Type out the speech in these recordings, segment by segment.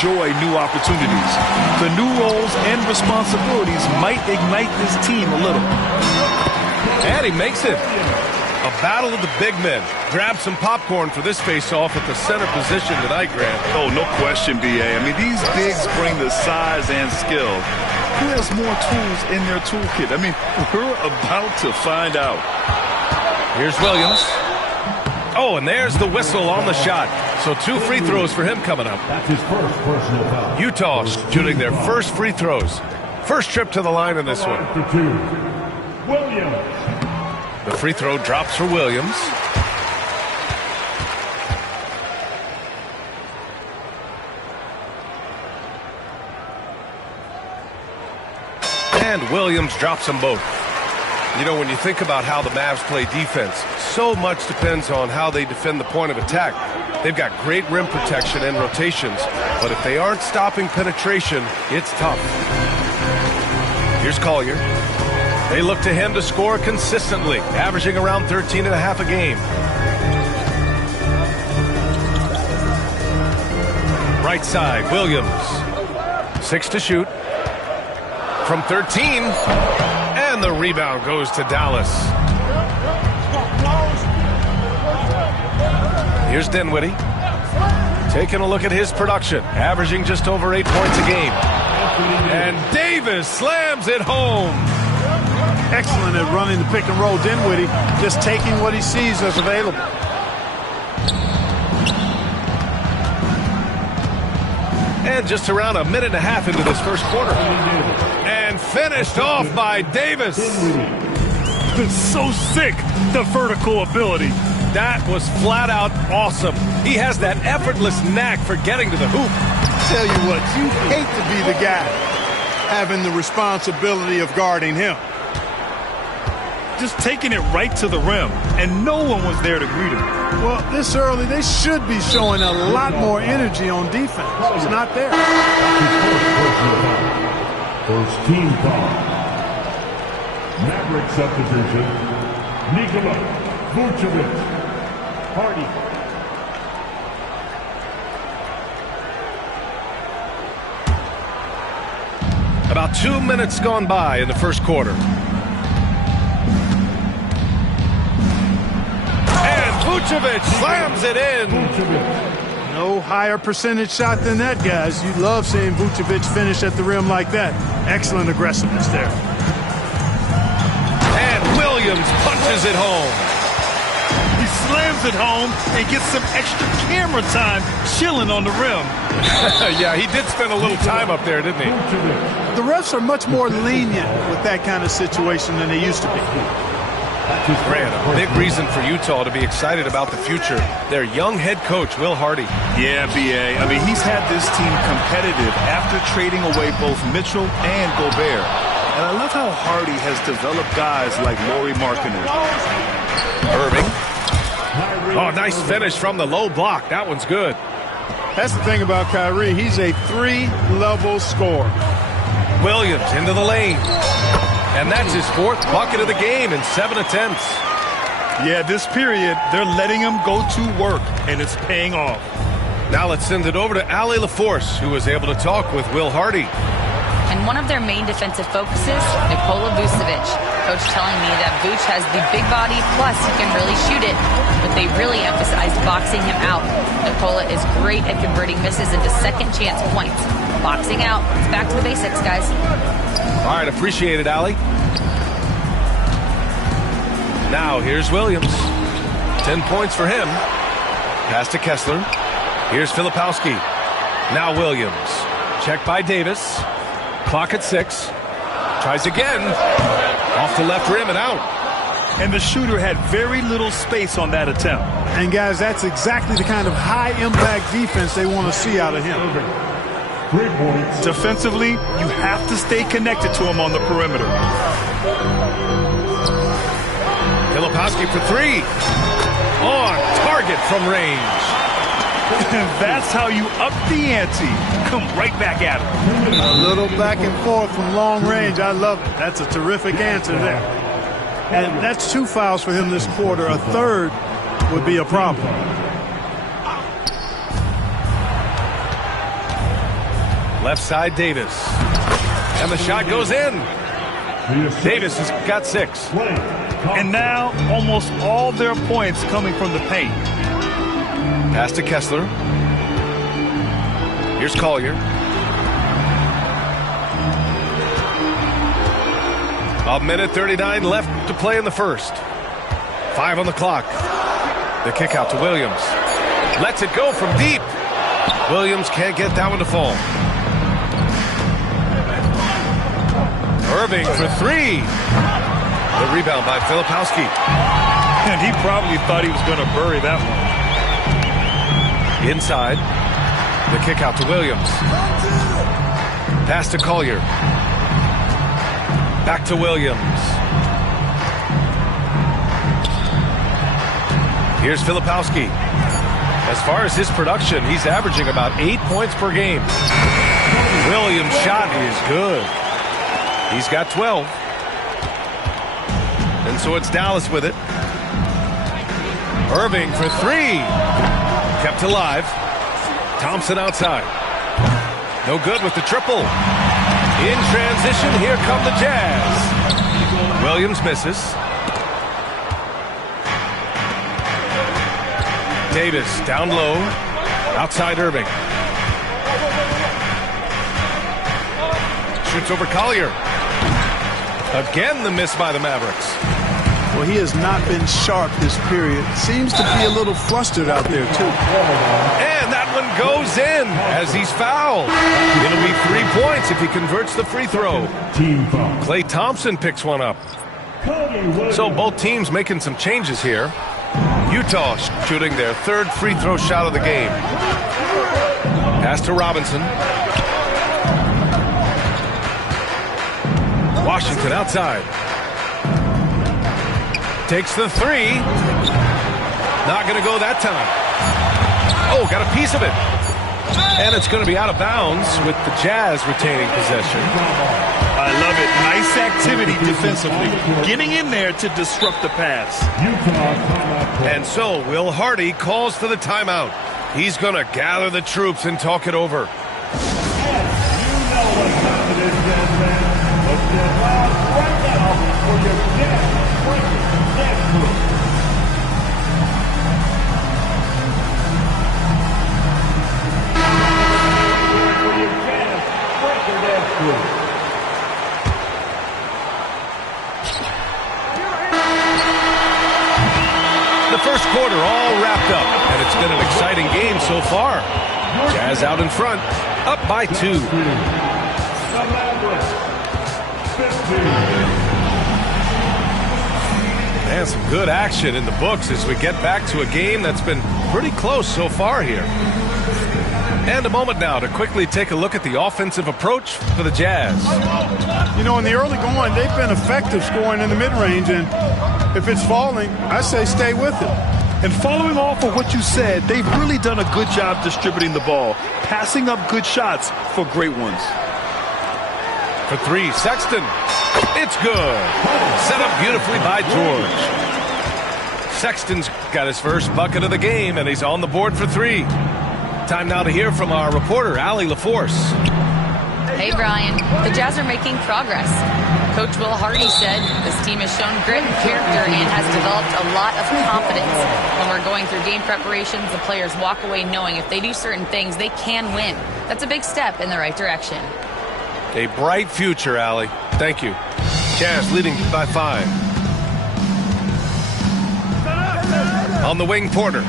enjoy new opportunities. The new roles and responsibilities might ignite this team a little. And he makes it. A battle of the big men. Grab some popcorn for this face-off at the center position tonight, Grant. Oh, no question, B.A. I mean, these bigs bring the size and skill. Who has more tools in their toolkit? I mean, we're about to find out. Here's Williams. Oh, and there's the whistle on the shot. So 2 free throws for him coming up. That's his first personal foul. Utah shooting their first free throws. First trip to the line in this one. For 2, Williams. The free throw drops for Williams. And Williams drops them both. You know, when you think about how the Mavs play defense, so much depends on how they defend the point of attack. They've got great rim protection and rotations, but if they aren't stopping penetration, it's tough. Here's Collier. They look to him to score consistently, averaging around 13.5 a game. Right side, Williams. 6 to shoot. From 13. And the rebound goes to Dallas. Here's Dinwiddie. Taking a look at his production, averaging just over 8 points a game. And Davis slams it home. Excellent at running the pick and roll. Dinwiddie just taking what he sees as available. And just around a minute and a half into this first quarter. And finished off by Davis. So sick, the vertical ability. That was flat out awesome. He has that effortless knack for getting to the hoop. Tell you what, you hate to be the guy having the responsibility of guarding him. Just taking it right to the rim, and no one was there to greet him. Well, this early, they should be showing a lot more energy on defense. It's not there. First team foul. Maverick substitution. Nikola Vucevic. Hardy. About 2 minutes gone by in the first quarter. Vucevic slams it in. No higher percentage shot than that, guys. You love seeing Vucevic finish at the rim like that. Excellent aggressiveness there. And Williams punches it home. He slams it home and gets some extra camera time chilling on the rim. Yeah, he did spend a little time up there, didn't he? The refs are much more lenient with that kind of situation than they used to be. Grant, a big reason for Utah to be excited about the future. Their young head coach, Will Hardy. Yeah, B.A. I mean, he's had this team competitive after trading away both Mitchell and Gobert. And I love how Hardy has developed guys like Lauri Markkanen. Irving. Oh, nice finish from the low block. That one's good. That's the thing about Kyrie. He's a 3-level scorer. Williams into the lane. And that's his 4th bucket of the game in 7 attempts. Yeah, this period, they're letting him go to work, and it's paying off. Now let's send it over to Allie LaForce, who was able to talk with Will Hardy. And one of their main defensive focuses, Nikola Vucevic. Coach telling me that Vuce has the big body, plus he can really shoot it, but they really emphasized boxing him out. Nikola is great at converting misses into second chance points. Boxing out. It's back to the basics, guys. All right, appreciate it, Allie. Now here's Williams. 10 points for him. Pass to Kessler. Here's Filipowski. Now Williams. Check by Davis. Clock at 6. Tries again. Off the left rim and out. And the shooter had very little space on that attempt. And guys, that's exactly the kind of high-impact defense they want to see out of him. Defensively, you have to stay connected to him on the perimeter. Filipowski for 3. On target from range. That's how you up the ante. Come right back at him. A little back and forth from long range. I love it. That's a terrific answer there. And that's 2 fouls for him this quarter. A third would be a problem. Left side, Davis. And the shot goes in. Davis has got 6. And now almost all their points coming from the paint. Pass to Kessler. Here's Collier. A minute 39 left to play in the first. 5 on the clock. The kick out to Williams. Lets it go from deep. Williams can't get that one to fall. Irving for 3. The rebound by Filipowski. And he probably thought he was going to bury that one. Inside. The kick out to Williams. Pass to Collier. Back to Williams. Here's Filipowski. As far as his production, he's averaging about 8 points per game. Williams' shot is good. He's got 12. And so it's Dallas with it. Irving for 3. Kept alive. Thompson outside. No good with the triple. In transition, here come the Jazz. Williams misses. Davis down low. Outside Irving. Shoots over Collier. Again the miss by the Mavericks. Well, he has not been sharp this period. Seems to be a little flustered out there, too. And that one goes in as he's fouled. It'll be 3 points if he converts the free throw. Klay Thompson picks one up. So both teams making some changes here. Utah shooting their 3rd free throw shot of the game. Pass to Robinson. Washington outside. Takes the 3. Not going to go that time. Oh, got a piece of it. And it's going to be out of bounds with the Jazz retaining possession. I love it. Nice activity defensively. Getting in there to disrupt the pass. And so Will Hardy calls for the timeout. He's going to gather the troops and talk it over. The first quarter all wrapped up, and it's been an exciting game so far. Jazz out in front, up by 2. And some good action in the books as we get back to a game that's been pretty close so far here. And a moment now to quickly take a look at the offensive approach for the Jazz. You know, in the early going, they've been effective scoring in the mid-range, and if it's falling, I say stay with it. And following off of what you said, they've really done a good job distributing the ball, passing up good shots for great ones. For 3, Sexton. It's good. Set up beautifully by George. Sexton's got his first bucket of the game, and he's on the board for 3. Time now to hear from our reporter, Allie LaForce. Hey, Brian. The Jazz are making progress. Coach Will Hardy said this team has shown grit and character and has developed a lot of confidence. When we're going through game preparations, the players walk away knowing if they do certain things, they can win. That's a big step in the right direction. A bright future, Allie. Thank you. Jazz leading by 5. On the wing, Porter.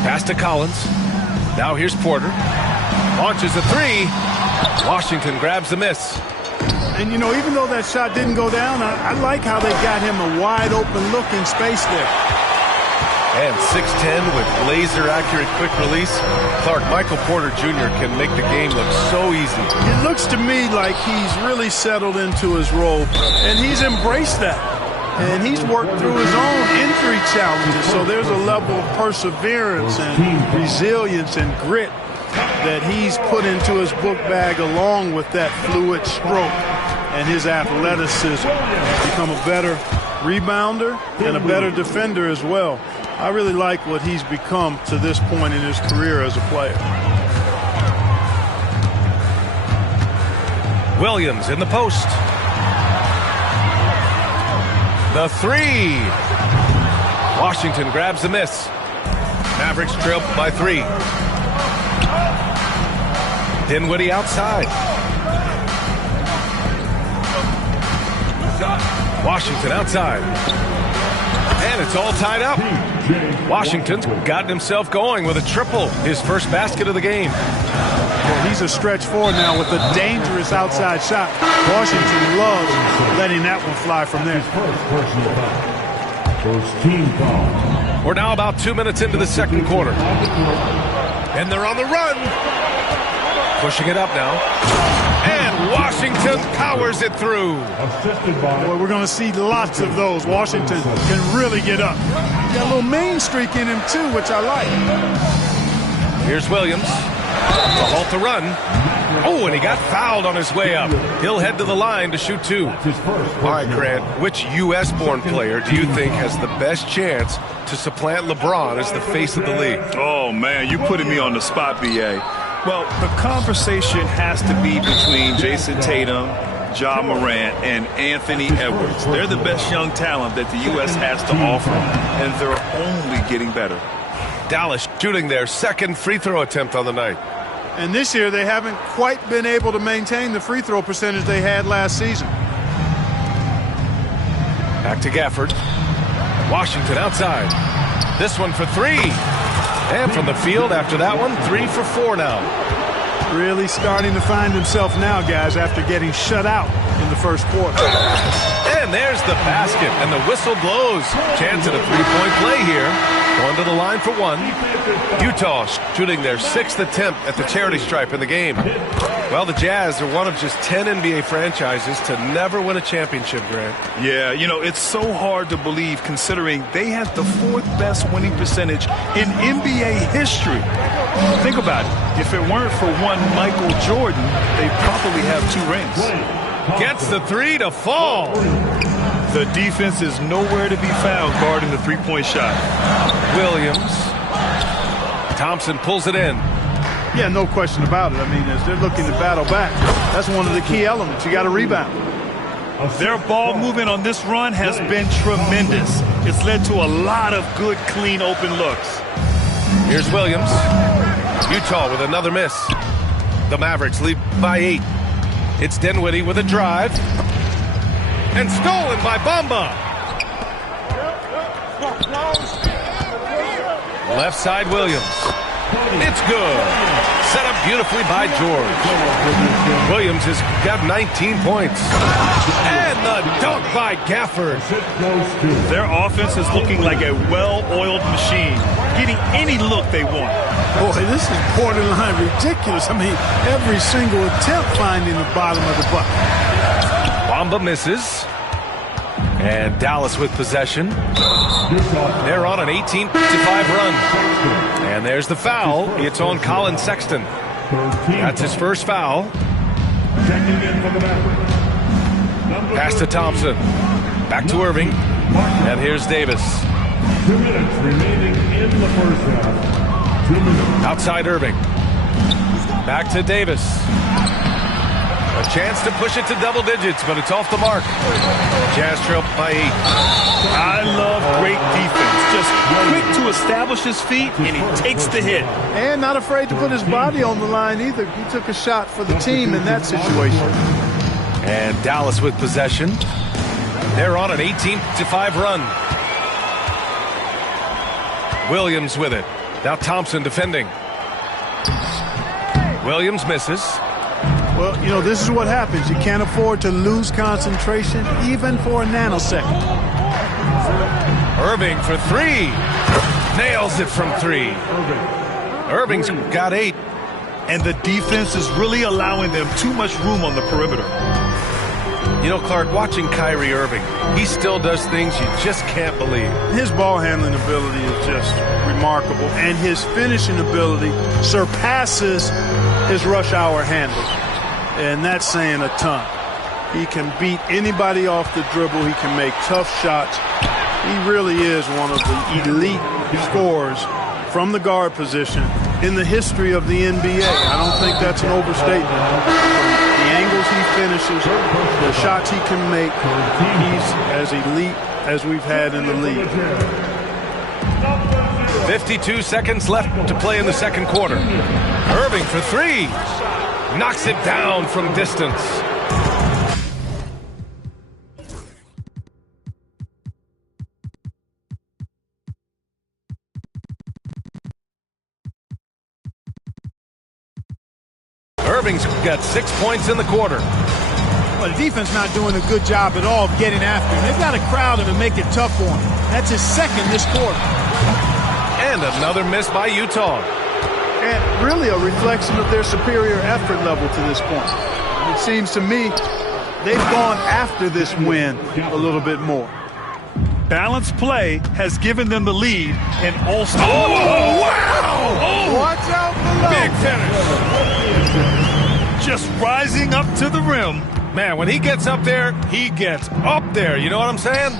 Pass to Collins. Now here's Porter. Launches a 3. Washington grabs the miss. And, you know, even though that shot didn't go down, I like how they got him a wide open look in space there. And 6'10" with laser-accurate quick release. Clark, Michael Porter Jr. can make the game look so easy. It looks to me like he's really settled into his role, and he's embraced that. And he's worked through his own injury challenges, so there's a level of perseverance and resilience and grit that he's put into his book bag along with that fluid stroke and his athleticism. He's become a better rebounder and a better defender as well. I really like what he's become to this point in his career as a player. Williams in the post. The three. Washington grabs the miss. Mavericks trail by 3. Dinwiddie outside. Washington outside. And it's all tied up. Washington's gotten himself going with a triple. His first basket of the game. Well, he's a stretch forward now with a dangerous outside shot. Washington loves letting that one fly from there. First team foul. We're now about 2 minutes into the second quarter. And they're on the run. Pushing it up now. And Washington powers it through. Assisted by. Boy, we're going to see lots of those. Washington can really get up. He's got a little main streak in him, too, which I like. Here's Williams to halt the run. Oh, and he got fouled on his way up. He'll head to the line to shoot 2. All right, Grant, which U.S.-born player do you think has the best chance to supplant LeBron as the face of the league? Oh, man, you're putting me on the spot, B.A. Well, the conversation has to be between Jason Tatum, Ja Morant, and Anthony Edwards. They're the best young talent that the U.S. has to offer, and they're only getting better. Dallas shooting their second free throw attempt on the night. And this year, they haven't quite been able to maintain the free throw percentage they had last season. Back to Gafford. Washington outside. This one for 3. And from the field after that one, 3 for 4 now. Really starting to find himself now, guys, after getting shut out in the first quarter. And there's the basket, and the whistle blows. Chance at a three-point play here. Going to the line for 1. Utah shooting their 6th attempt at the charity stripe in the game. Well, the Jazz are one of just 10 NBA franchises to never win a championship, Grant. Yeah, you know, it's so hard to believe considering they have the 4th best winning percentage in NBA history. Think about it. If it weren't for one Michael Jordan, they'd probably have 2 rings. Gets the 3 to fall. The defense is nowhere to be found guarding the three-point shot. Williams. Thompson pulls it in. Yeah, no question about it. I mean, as they're looking to battle back, that's one of the key elements. You got to rebound. Their ball movement on this run has been tremendous. It's led to a lot of good, clean, open looks. Here's Williams. Utah with another miss. The Mavericks lead by 8. It's Dinwiddie with a drive. And stolen by Bamba. Left side Williams. It's good. Set up beautifully by George. Williams has got 19 points. And the dunk by Gafford. Their offense is looking like a well-oiled machine, getting any look they want. Boy, this is borderline ridiculous. I mean, every single attempt finding the bottom of the bucket. Bamba misses. And Dallas with possession. They're on an 18-5 run. And there's the foul. It's on Colin Sexton. That's his first foul. Pass to Thompson. Back to Irving. And here's Davis. 2 minutes remaining in the first half. 2 minutes. Outside Irving. Back to Davis. A chance to push it to double digits, but it's off the mark. Jazz trail by 8. I love great defense. Just quick to establish his feet, and he takes the hit. And not afraid to put his body on the line either. He took a shot for the team in that situation. And Dallas with possession. They're on an 18-5 run. Williams with it. Now Thompson defending. Williams misses. Well, you know, this is what happens. You can't afford to lose concentration even for a nanosecond. Irving for 3. Nails it from 3. Irving's got 8. And the defense is really allowing them too much room on the perimeter. You know, Clark, watching Kyrie Irving, he still does things you just can't believe. His ball handling ability is just remarkable, and his finishing ability surpasses his rush hour handle. And that's saying a ton. He can beat anybody off the dribble. He can make tough shots. He really is one of the elite scores from the guard position in the history of the NBA. I don't think that's an overstatement. The angles he finishes, the shots he can make, he's as elite as we've had in the league. 52 seconds left to play in the second quarter. Irving for three. Knocks it down from distance. Irving's got 6 points in the quarter. Well, the defense not doing a good job at all of getting after him. They've got to crowd him and make it tough for him. That's his second this quarter. And another miss by Utah. And really a reflection of their superior effort level to this point. It seems to me they've gone after this win a little bit more. Balanced play has given them the lead in all-star. Oh, wow! Oh, watch out below. Big finish. Just rising up to the rim. Man, when he gets up there, he gets up there. You know what I'm saying?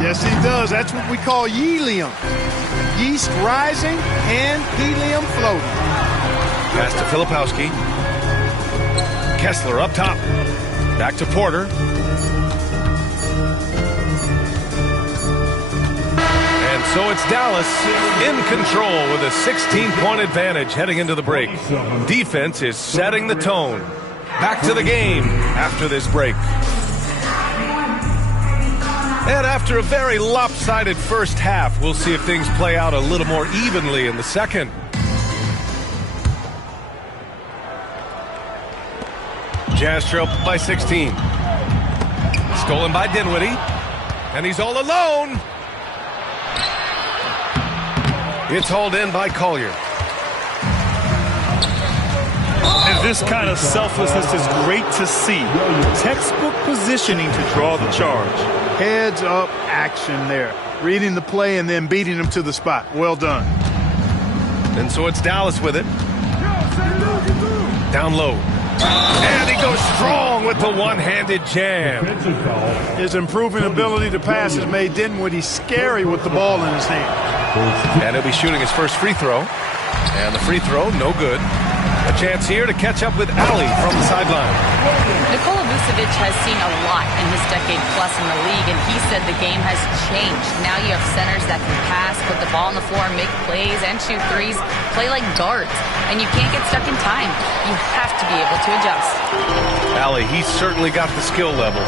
Yes, he does. That's what we call helium. Yeast rising and helium floating. Pass to Filipowski. Kessler up top. Back to Porter. And so it's Dallas in control with a 16-point advantage heading into the break. Defense is setting the tone. Back to the game after this break. And after a very lopsided first half, we'll see if things play out a little more evenly in the second. Jazz trail by 16. Stolen by Dinwiddie. And he's all alone. It's hauled in by Collier. And this kind of selflessness is great to see. Textbook positioning to draw the charge. Heads up action there. Reading the play and then beating him to the spot. Well done. And so it's Dallas with it. Down low. And he goes strong with the one-handed jam. His improving ability to pass has made Dinwiddie scary with the ball in his hand. And he'll be shooting his first free throw. And the free throw, no good. A chance here to catch up with Ali from the sideline. Nikola Vucevic has seen a lot in his decade plus in the league, and he said the game has changed. Now you have centers that can pass, put the ball on the floor, make plays, and shoot threes, play like guards. And you can't get stuck in time. You have to be able to adjust. Ali, he's certainly got the skill level.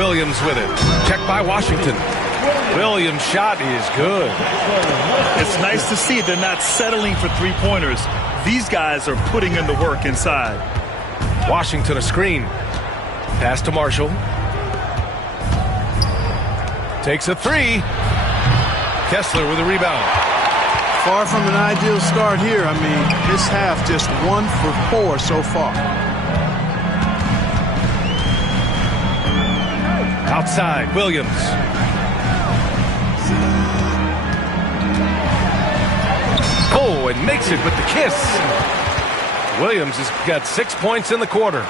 Williams with it. Checked by Washington. Williams' shot is good. It's nice to see they're not settling for three-pointers. These guys are putting in the work inside. Washington a screen. Pass to Marshall. Takes a three. Kessler with a rebound. Far from an ideal start here. I mean, this half just 1 for 4 so far. Outside, Williams. Oh, and makes it with the kiss. Williams has got 6 points in the quarter.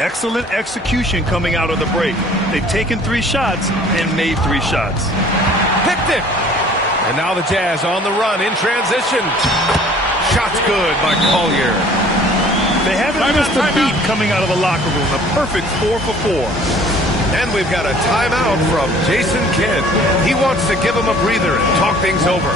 Excellent execution coming out of the break. They've taken 3 shots and made 3 shots. Picked it. And now the Jazz on the run in transition. Shots good by Collier. They haven't missed a beat coming out of the locker room. A perfect 4 for 4. And we've got a timeout from Jason Kidd. He wants to give him a breather and talk things over.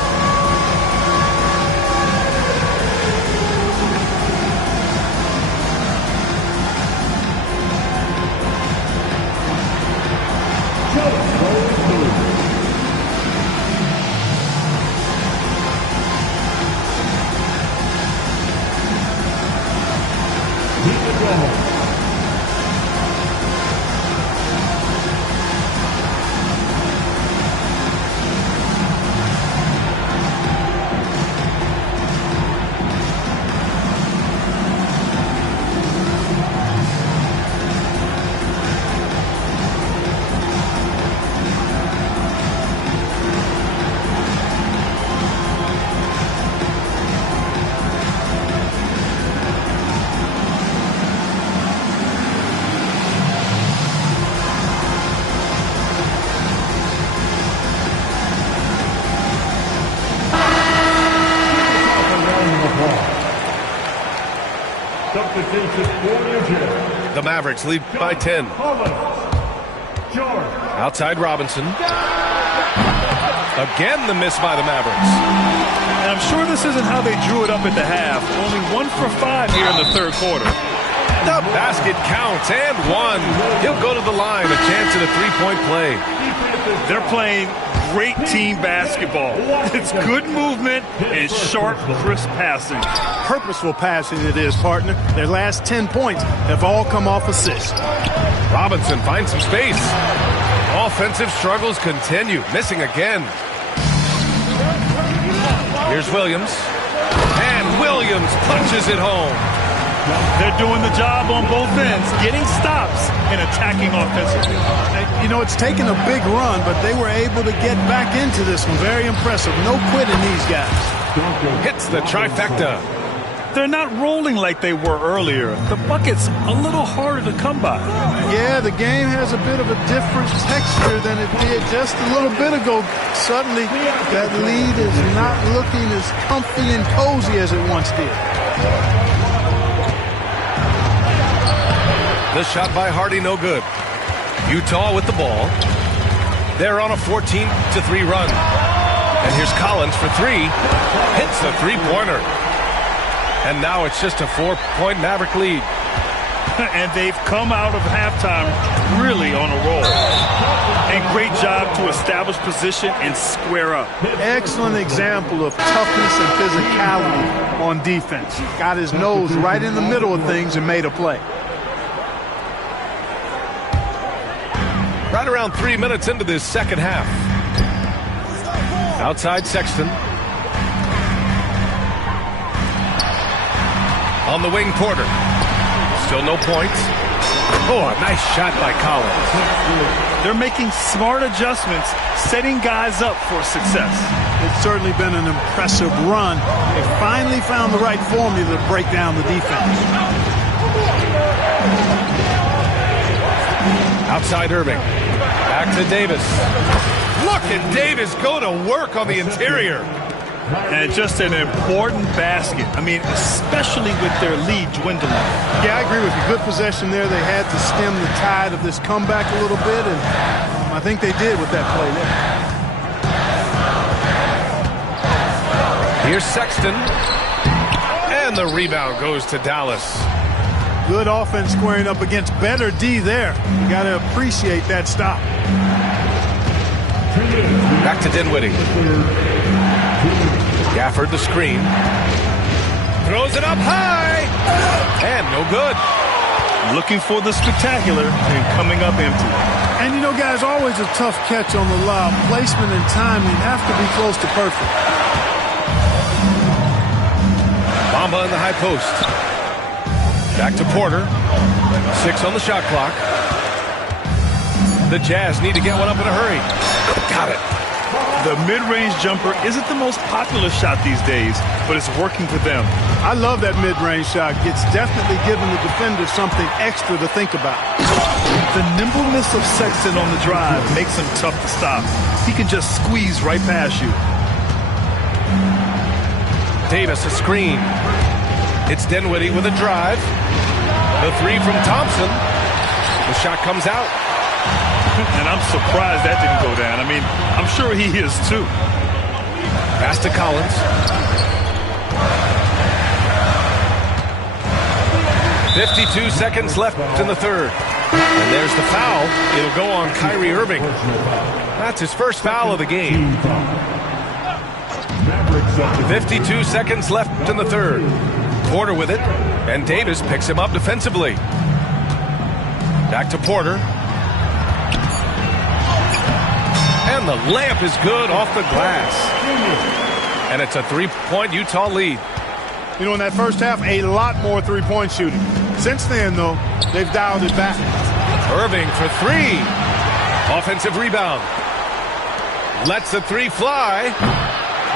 Substitution for New Jersey. The Mavericks lead by 10. Outside Robinson. Again, the miss by the Mavericks. And I'm sure this isn't how they drew it up at the half. Only 1 for 5 here in the third quarter. The basket counts, and one. He'll go to the line, a chance at a three-point play. They're playing great team basketball. It's good movement and sharp, crisp passing. Purposeful passing it is, partner. Their last 10 points have all come off assists. Robinson finds some space. Offensive struggles continue, missing again. Here's Williams. And Williams punches it home. They're doing the job on both ends, getting stops and attacking offensively. You know, it's taken a big run, but they were able to get back into this one. Very impressive. No quitting these guys. Hits the trifecta. They're not rolling like they were earlier. The bucket's a little harder to come by. Yeah, the game has a bit of a different texture than it did just a little bit ago. Suddenly, that lead is not looking as comfy and cozy as it once did. The shot by Hardy, no good. Utah with the ball. They're on a 14-3 run. And here's Collins for three. Hits the three-pointer. And now it's just a 4-point Maverick lead. And they've come out of halftime really on a roll. And great job to establish position and square up. Excellent example of toughness and physicality on defense. Got his nose right in the middle of things and made a play. Right around 3 minutes into this second half. Outside Sexton. On the wing, Porter. Still no points. Oh, a nice shot by Collins. They're making smart adjustments, setting guys up for success. It's certainly been an impressive run. They finally found the right formula to break down the defense. Outside Irving. Back to Davis. Look at Davis go to work on the interior. And just an important basket. I mean, especially with their lead dwindling. Yeah, I agree with you. Good possession there. They had to stem the tide of this comeback a little bit, and I think they did with that play there. Here's Sexton. And the rebound goes to Dallas. Good offense squaring up against better D there. You got to appreciate that stop. Back to Dinwiddie. Gafford the screen. Throws it up high. And no good. Looking for the spectacular and coming up empty. And you know, guys, always a tough catch on the lob. Placement and timing have to be close to perfect. Bamba in the high post. Back to Porter. 6 on the shot clock. The Jazz need to get one up in a hurry. Got it. The mid-range jumper isn't the most popular shot these days, but it's working for them. I love that mid-range shot. It's definitely giving the defender something extra to think about. The nimbleness of Sexton on the drive makes him tough to stop. He can just squeeze right past you. Davis a screen. It's Dinwiddie with a drive. The three from Thompson. The shot comes out. And I'm surprised that didn't go down. I mean, I'm sure he is too. Pass to Collins. 52 seconds left in the third. And there's the foul. It'll go on Kyrie Irving. That's his first foul of the game. 52 seconds left in the third. Porter with it. And Davis picks him up defensively. Back to Porter. And the layup is good off the glass. And it's a 3-point Utah lead. You know, in that first half, a lot more three-point shooting. Since then, though, they've dialed it back. Irving for three. Offensive rebound. Lets the three fly.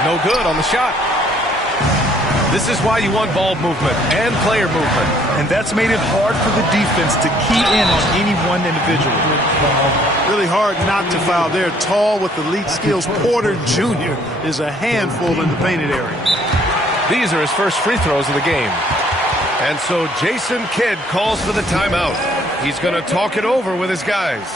No good on the shot. This is why you want ball movement and player movement. And that's made it hard for the defense to key in on any one individual. Really hard not to foul there. Tall with elite skills. Porter Jr. is a handful in the painted area. These are his first free throws of the game. And so Jason Kidd calls for the timeout. He's going to talk it over with his guys.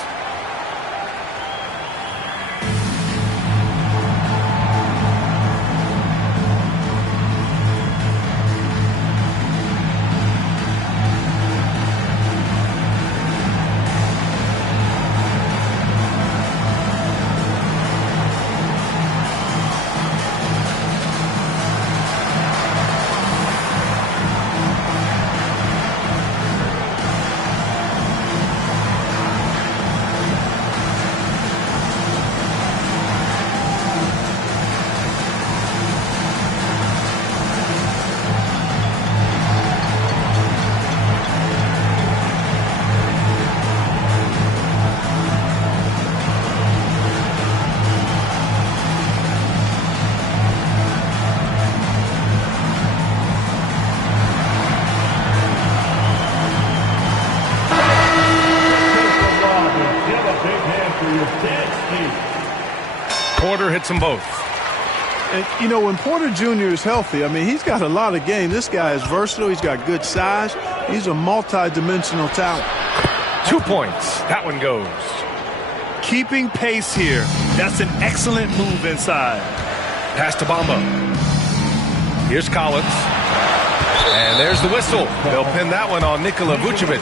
Porter hits them both. And, you know, when Porter Jr. is healthy, I mean, he's got a lot of game. This guy is versatile. He's got good size. He's a multi-dimensional talent. 2 points. That one goes. Keeping pace here. That's an excellent move inside. Pass to Bamba. Here's Collins. And there's the whistle. They'll pin that one on Nikola Vucevic.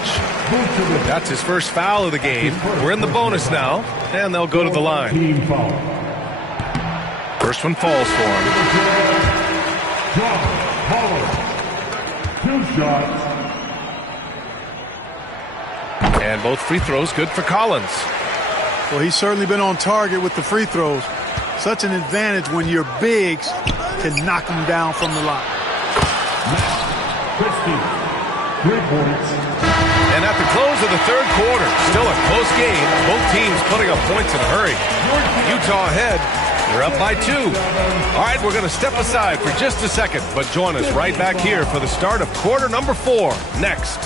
That's his first foul of the game. We're in the bonus now, and they'll go to the line. Team foul. First one falls for him. John Collins. 2 shots. And both free throws good for Collins. Well, he's certainly been on target with the free throws. Such an advantage when your bigs can knock them down from the line. Christie. 3 points. And at the close of the third quarter, still a close game. Both teams putting up points in a hurry. Utah ahead. They're up by 2. All right, we're going to step aside for just a second, but join us right back here for the start of quarter number 4 next.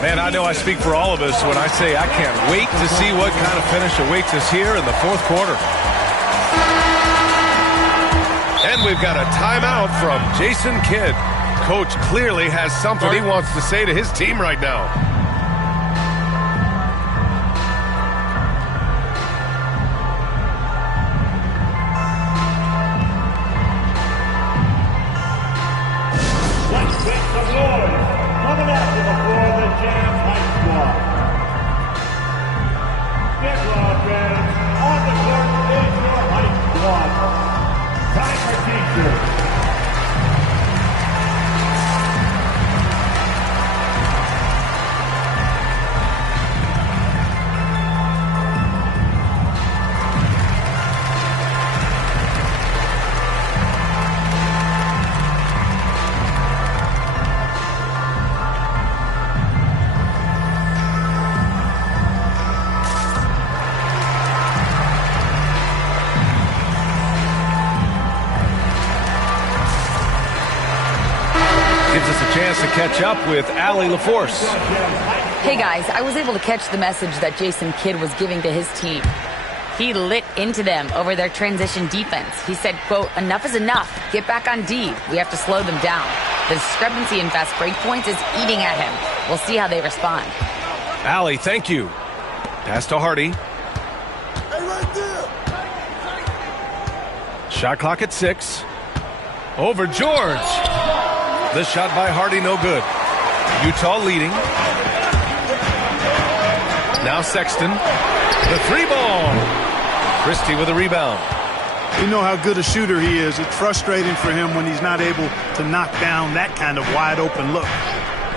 Man, I know I speak for all of us when I say I can't wait to see what kind of finish awaits us here in the fourth quarter. And we've got a timeout from Jason Kidd. Coach clearly has something he wants to say to his team right now. Let's make some noise. Coming out to the floor, the Jazz High Squad. Nick Rodriguez, on the court is your High Squad. Time for t-shirt. Gives us a chance to catch up with Allie LaForce. Hey guys, I was able to catch the message that Jason Kidd was giving to his team. He lit into them over their transition defense. He said, quote, "Enough is enough. Get back on D. We have to slow them down. The discrepancy in fast break points is eating at him. We'll see how they respond." Allie, thank you. Pass to Hardy. Shot clock at 6. Over George. The shot by Hardy, no good. Utah leading. Now Sexton. The 3 ball. Christie with a rebound. You know how good a shooter he is. It's frustrating for him when he's not able to knock down that kind of wide open look.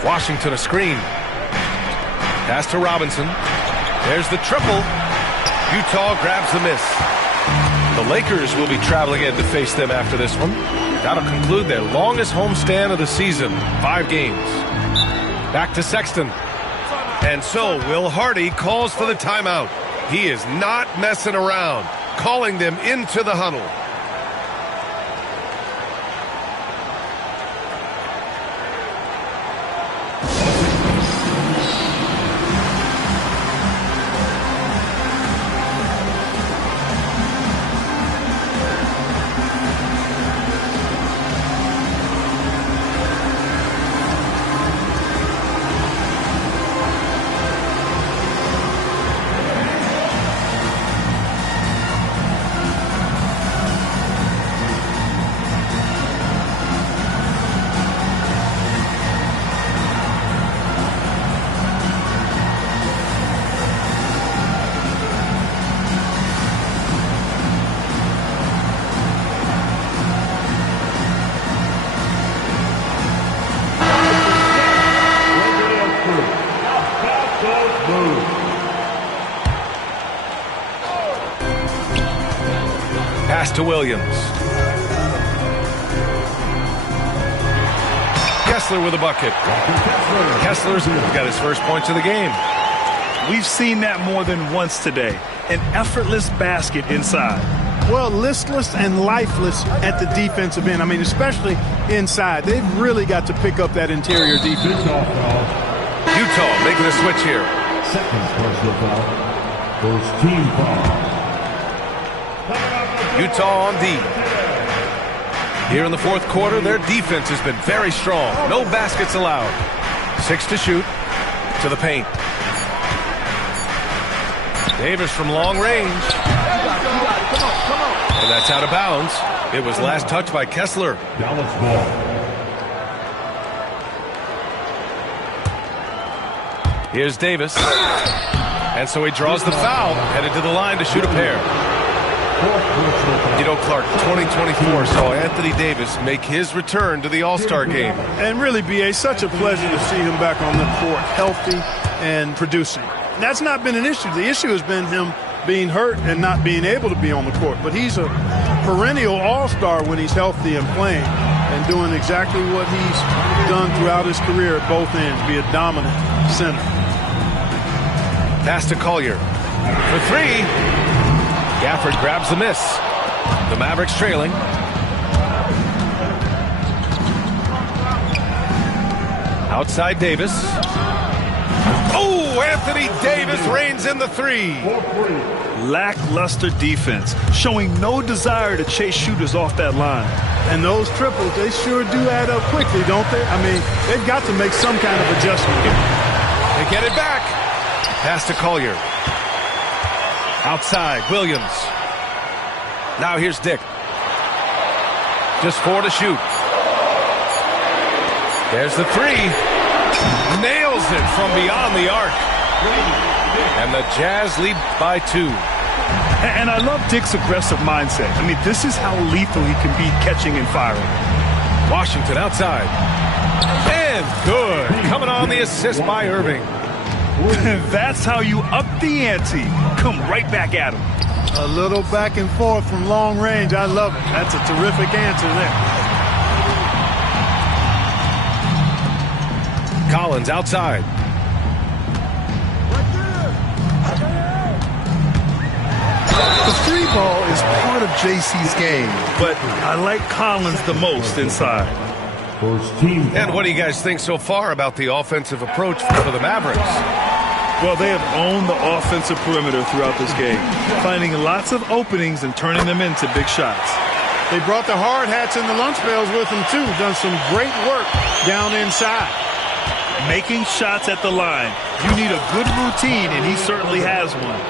Washington a screen. Pass to Robinson. There's the triple. Utah grabs the miss. The Lakers will be traveling in to face them after this one. That'll conclude their longest homestand of the season, 5 games. Back to Sexton. And so Will Hardy calls for the timeout. He is not messing around, calling them into the huddle. Pass to Williams. Kessler with a bucket. Kessler's got his first points of the game. We've seen that more than once today. An effortless basket inside. Well, listless and lifeless at the defensive end. I mean, especially inside. They've really got to pick up that interior defense. Utah making a switch here. Second personal foul. First team foul. Utah on D. Here in the fourth quarter, their defense has been very strong. No baskets allowed. 6 to shoot. To the paint. Davis from long range. And that's out of bounds. It was last touched by Kessler. Dallas ball. Here's Davis. And so he draws the foul, headed to the line to shoot a pair. You know, Clark, 2024 saw Anthony Davis make his return to the All-Star game. And really, B.A., such a pleasure to see him back on the court, healthy and producing. That's not been an issue. The issue has been him being hurt and not being able to be on the court. But he's a perennial all-star when he's healthy and playing and doing exactly what he's done throughout his career at both ends, be a dominant center. Pass to Collier. For three. Gafford grabs the miss. The Mavericks trailing. Outside Davis. Oh, Anthony Davis reigns in the three. Lackluster defense, showing no desire to chase shooters off that line. And those triples, they sure do add up quickly, don't they? I mean, they've got to make some kind of adjustment here. They get it back. Pass to Collier. Outside, Williams. Now here's Dick. Just 4 to shoot. There's the three. Nails it from beyond the arc. And the Jazz lead by 2. And I love Dick's aggressive mindset. I mean, this is how lethal he can be catching and firing. Washington outside. And good. Coming on the assist by Irving. That's how you up the ante. Come right back at him. A little back and forth from long range. I love it. That's a terrific answer there. Collins outside. The free ball is part of JC's game. But I like Collins the most inside. First team foul. And what do you guys think so far about the offensive approach for the Mavericks? Well, they have owned the offensive perimeter throughout this game, finding lots of openings and turning them into big shots. They brought the hard hats and the lunch bells with them, too. Done some great work down inside. Making shots at the line. You need a good routine, and he certainly has one.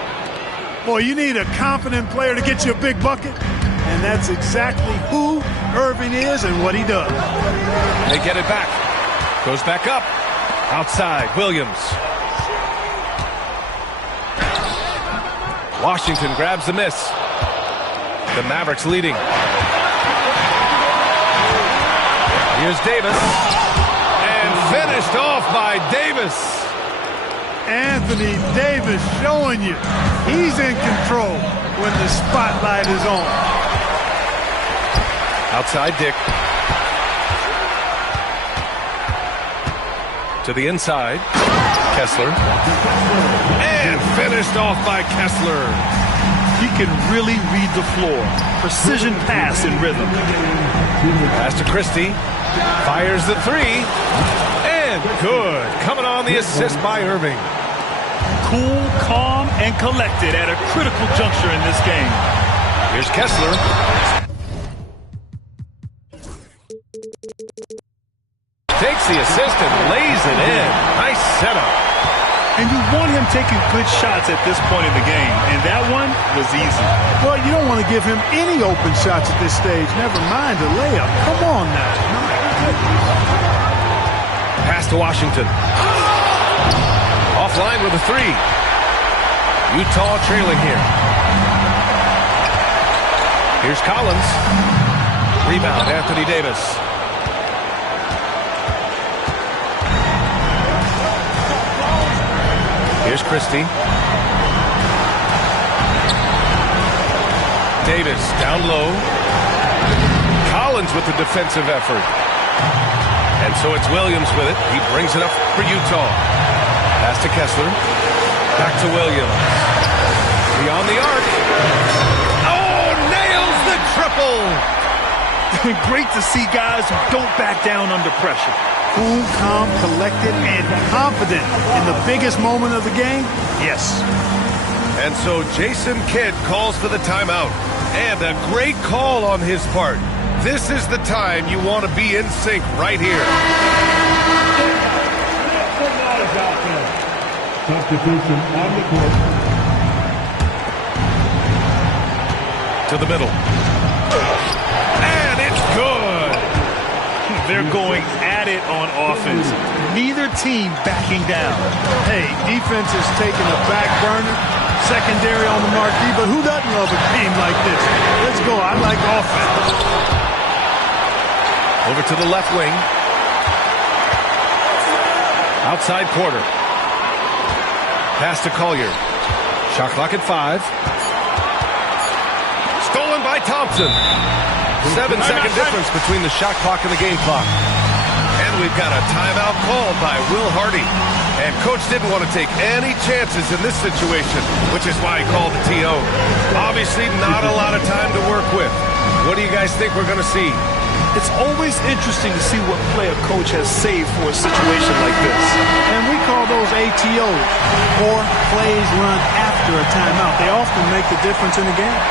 Boy, you need a confident player to get you a big bucket. And that's exactly who Irving is and what he does. They get it back. Goes back up. Outside, Williams. Washington grabs the miss. The Mavericks leading. Here's Davis. And finished off by Davis. Anthony Davis showing you he's in control when the spotlight is on. Outside Dick. To the inside. Kessler. And finished off by Kessler. He can really read the floor. Precision pass in rhythm. Pass to Christie. Fires the three. And good. Coming on the assist by Irving. Cool, calm, and collected at a critical juncture in this game. Here's Kessler. Takes the assist and lays it in. Nice setup. And you want him taking good shots at this point in the game, and that one was easy. Well, you don't want to give him any open shots at this stage. Never mind a layup. Come on now. Pass to Washington. Offline with a three. Utah trailing here. Here's Collins. Rebound, Anthony Davis. Here's Christie. Davis down low. Collins with the defensive effort. And so it's Williams with it. He brings it up for Utah. Pass to Kessler. Back to Williams. Beyond the arc. Oh, nails the triple. Great to see guys who don't back down under pressure. Cool, calm, collected, and confident in the biggest moment of the game? Yes. And so Jason Kidd calls for the timeout. And a great call on his part. This is the time you want to be in sync right here. Substitution on the court. To the middle. And it's good. They're going at it on offense. Neither team backing down. Hey, defense is taking a back burner, secondary on the marquee, but who doesn't love a game like this? Let's go. I like offense. Over to the left wing. Outside quarter. Pass to Collier. Shot clock at 5. Stolen by Thompson. 7-second difference between the shot clock and the game clock. And we've got a timeout called by Will Hardy. And Coach didn't want to take any chances in this situation, which is why he called the TO. Obviously not a lot of time to work with. What do you guys think we're going to see? It's always interesting to see what play a coach has saved for a situation like this. And we call those ATOs, or plays run after a timeout. They often make the difference in the game.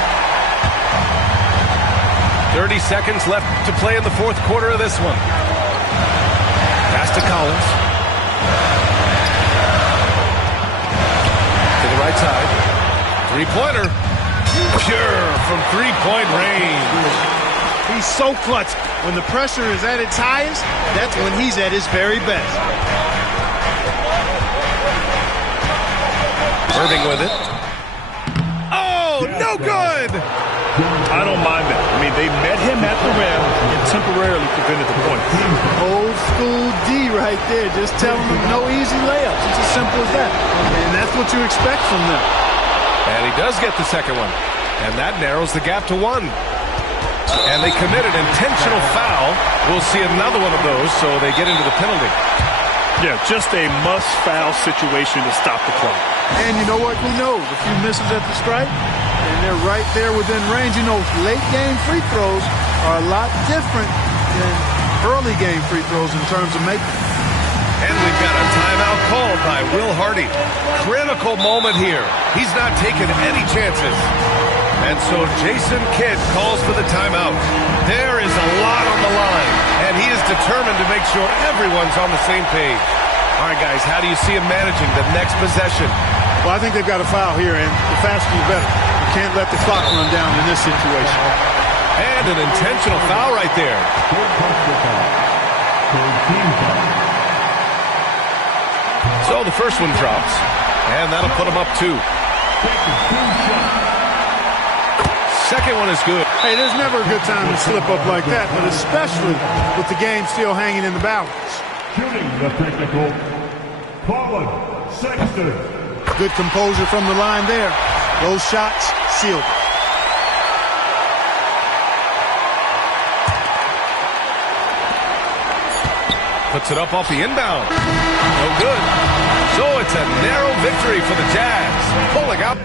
30 seconds left to play in the fourth quarter of this one. Pass to Collins. To the right side. Three-pointer. Pure from three-point range. He's so clutch. When the pressure is at its highest, that's when he's at his very best. Irving with it. Oh, no good! I don't mind that. I mean, they met him at the rim and temporarily prevented the point. Old school D right there. Just telling them no easy layups. It's as simple as that. And that's what you expect from them. And he does get the second one. And that narrows the gap to 1. And they committed intentional foul. We'll see another one of those, so they get into the penalty. Yeah, just a must-foul situation to stop the clock. And you know what? Who knows? A few misses at the stripe, and they're right there within range. You know, late-game free throws are a lot different than early-game free throws in terms of making. And we've got a timeout called by Will Hardy. Critical moment here. He's not taking any chances. And so Jason Kidd calls for the timeout. There is a lot on the line, and he is determined to make sure everyone's on the same page. All right, guys, how do you see him managing the next possession? Well, I think they've got a foul here, and the faster the better. You can't let the clock run down in this situation. And an intentional foul right there. So the first one drops, and that'll put him up 2. Second one is good. Hey, there's never a good time to slip up like that, but especially with the game still hanging in the balance. Shooting the technical, Colin Sexton. Good composure from the line there. Those shots sealed. Puts it up off the inbound. No good. So it's a narrow victory for the Jazz. Pulling out.